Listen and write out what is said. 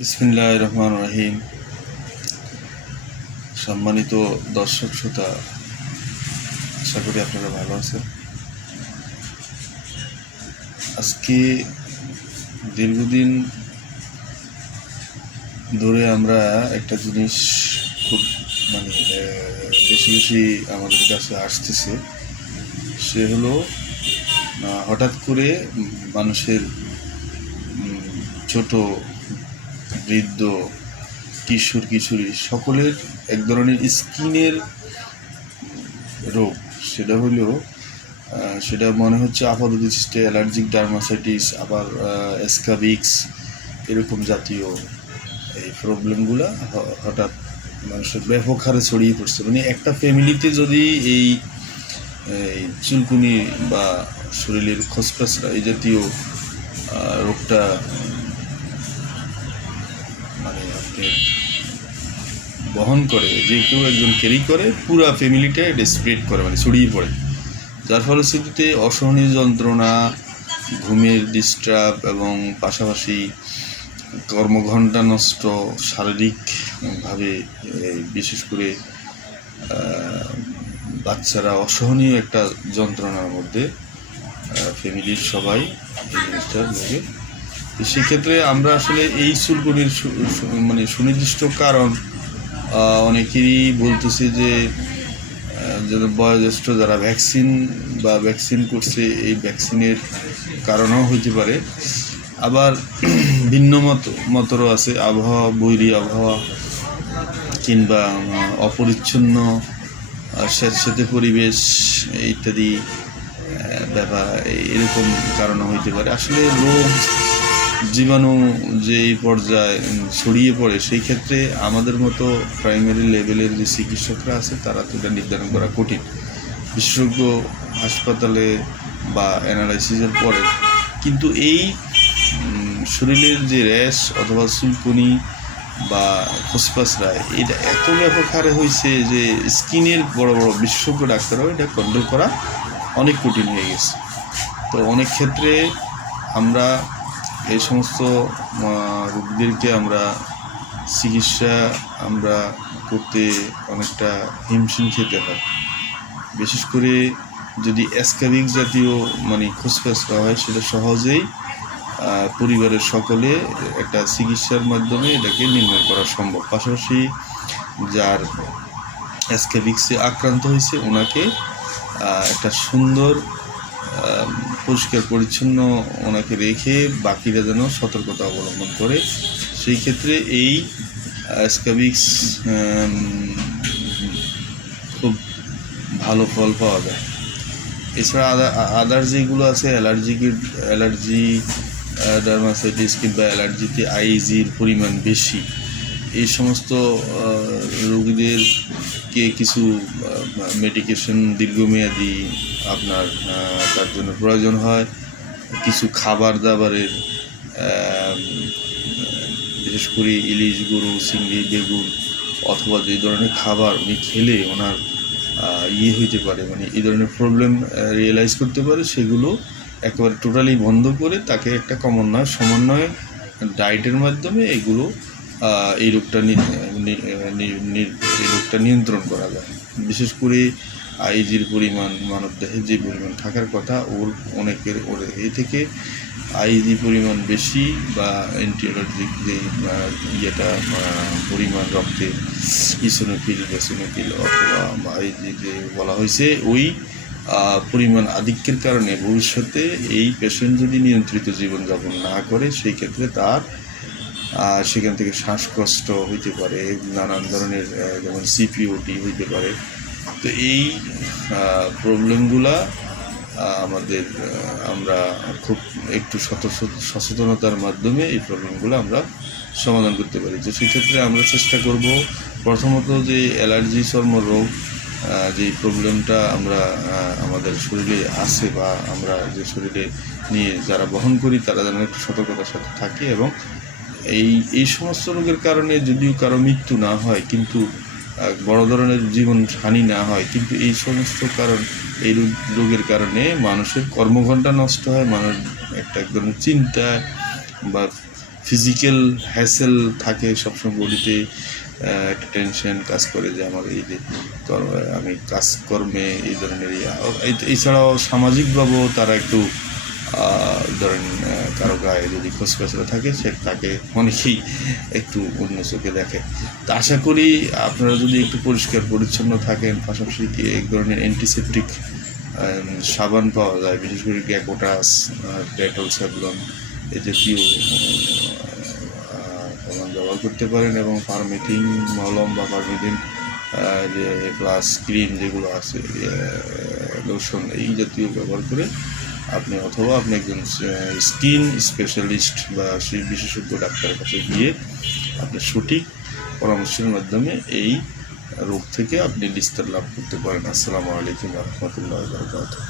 বিসমিল্লাহির রহমানির রহিম। সম্মানিত দর্শক শ্রোতা, আশা করি আপনারা ভালো আছেন। আজকে দীর্ঘদিন ধরে আমরা একটা জিনিস খুব বেশি বেশি আমাদের কাছে আসতেছে, সে হলো হঠাৎ করে মানুষের ছোট, বৃদ্ধ, কিশোর কিশোরী সকলের এক ধরনের স্কিনের রোগ। সেটা মনে হচ্ছে আপাতদৃষ্টিতে অ্যালার্জিক ডার্মাসাইটিস, আবার স্ক্যাবিক্স, এরকম জাতীয় এই প্রবলেমগুলো হঠাৎ মানুষের ব্যাপক হারে ছড়িয়ে পড়ছে। মানে একটা ফ্যামিলিতে যদি এই চুলকুনি বা শরীরের খসখসরা এই জাতীয় রোগটা মানে আপনি বহন করে, যে কেউ একজন ক্যারি করে, পুরো ফ্যামিলিটা এটা স্প্রেড করে, মানে ছড়িয়ে পড়ে, যার ফলশ্রুতিতে অসহনীয় যন্ত্রণা, ঘুমের ডিস্টার্ব এবং পাশাপাশি কর্মঘণ্টা নষ্ট, শারীরিকভাবে বিশেষ করে বাচ্চারা অসহনীয় একটা যন্ত্রণার মধ্যে ফ্যামিলির সবাই এই জিনিসটার ভোগে। সেক্ষেত্রে আমরা আসলে এই চুলকুনির সুনির্দিষ্ট কারণ অনেকেরই বলতেছে যে বয়োজ্যেষ্ঠ যারা ভ্যাকসিন করছে, এই ভ্যাকসিনের কারণেও হইতে পারে। আবার ভিন্ন মতরও আছে, বৈরী আবহাওয়া কিংবা অপরিচ্ছন্ন স্যাঁতস্যাঁতে পরিবেশ ইত্যাদি ব্যাপার, এরকম কারণও হইতে পারে। আসলে রোগ জীবাণু যে এই পর্যায়ে ছড়িয়ে পড়ে, সেই ক্ষেত্রে আমাদের মতো প্রাইমারি লেভেলের যে চিকিৎসকরা আছে তারা তো এটা নির্ধারণ করা কঠিন। বিশেষজ্ঞ হাসপাতালে বা অ্যানালাইসিসের পরে কিন্তু এই শরীরের যে র্যাশ অথবা চুলকুনি বা খসখসরা, এটা এত ব্যাপক হারে হয়েছে যে স্কিনের বড় বড় বিশেষজ্ঞ ডাক্তাররাও এটা কন্ট্রোল করা অনেক কঠিন হয়ে গেছে। তো অনেক ক্ষেত্রে আমরা এই সমস্ত রোগীদেরকে চিকিৎসা করতে অনেকটা হিমশিম খেতে হয়। বিশেষ করে যদি স্ক্যাবিক্স জাতীয় খসখসরা হয়, সেটা সহজেই পরিবারের সকলে একটা চিকিৎসার মাধ্যমে এটাকে নির্মূল করা সম্ভব। পাশাপাশি যার স্ক্যাবিক্সে আক্রান্ত হয়েছে ওনাকে একটা সুন্দর পরিষ্কার পরিচ্ছন্ন ওনাকে রেখে বাকিরা যেন সতর্কতা অবলম্বন করে। সেই ক্ষেত্রে এই স্ক্যাবিক্স খুব ভালো ফল পাওয়া যায়। এছাড়া আদার যেগুলো আছে অ্যালার্জি ডার্মাসাইটিস কিংবা অ্যালার্জিতে আইজির পরিমাণ বেশি, এই সমস্ত রোগীদেরকে কিছু মেডিকেশন দীর্ঘমেয়াদী তার জন্য প্রয়োজন হয়। কিছু খাবার দাবারের, বিশেষ করে ইলিশ, গরু, চিংড়ি, বেগুন অথবা যে ধরনের খাবার উনি খেলে ওনার হইতে পারে, এই ধরনের প্রবলেম রিয়েলাইজ করতে পারে, সেগুলো একেবারে টোটালি বন্ধ করে তাকে একটা সমন্বয় ডায়েটের মাধ্যমে এই রোগটা নিয়ন্ত্রণ করা যায়। বিশেষ করে আইজির পরিমাণ মানবদেহে যে পরিমাণ থাকার কথা, ওর থেকে আইজি পরিমাণ বেশি বা অ্যান্টিঅ্যালার্জিক যে পরিমাণ রক্তে ইসোনোফিল অথবা আইজি যে বলা হয়েছে, ওই পরিমাণ আধিক্যের কারণে ভবিষ্যতে এই পেশেন্ট যদি নিয়ন্ত্রিত জীবনযাপন না করে, সেই ক্ষেত্রে তার সেখান থেকে শ্বাসকষ্ট হইতে পারে, নানান ধরনের যেমন সিপিওটি হইতে পারে। তো এই প্রবলেমগুলা আমরা খুব একটু সচেতনতার মাধ্যমে এই প্রবলেমগুলো আমরা সমাধান করতে পারি। তো সেক্ষেত্রে আমরা চেষ্টা করব, প্রথমত যে অ্যালার্জি চর্মরোগ যে প্রবলেমটা আমাদের শরীরে আছে বা আমরা যে শরীরে নিয়ে যারা বহন করি, তারা যেন একটু সতর্কতার সাথে থাকি। এবং এই সমস্ত রোগের কারণে যদিও কারো মৃত্যু না হয়, কিন্তু বড় ধরনের জীবন হানি না হয়, কিন্তু এই সমস্ত এই রোগের কারণে মানুষের কর্মঘণ্টা নষ্ট হয়, মানুষ এক ধরনের চিন্তা বা ফিজিক্যাল হ্যাসেল থাকে সবসময় বডিতে, একটা টেনশন কাজ করে যে আমার এই যে আমি কাজকর্মে এই ধরনের এছাড়াও সামাজিকভাবেও তারা একটু ধরেন কারো গায়ে যদি খোঁজখেঁচড়া থাকে তাকে অনেকেই একটু অন্য চোখে দেখে। তা আশা করি আপনারা যদি একটু পরিষ্কার পরিচ্ছন্ন থাকেন, পাশাপাশি এক ধরনের অ্যান্টিসেপটিক সাবান পাওয়া যায়, বিশেষ করে গ্যাকোটাস, ডেটল, স্যাভলন এই জাতীয় সাবান ব্যবহার করতে পারেন, এবং পারমেথিন মলম বা পারমেথিন যে প্লাস ক্রিম যেগুলো আছে, লোশন, এই জাতীয় ব্যবহার করে আপনি, অথবা আপনি একজন স্কিন স্পেশালিস্ট বা সেই বিশেষজ্ঞ ডাক্তারের কাছে গিয়ে আপনি সঠিক পরামর্শের মাধ্যমে এই রোগ থেকে আপনি নিস্তার লাভ করতে পারেন। আসসালামু আলাইকুম ওয়া রাহমাতুল্লাহি ওয়া বারাকাতুহু।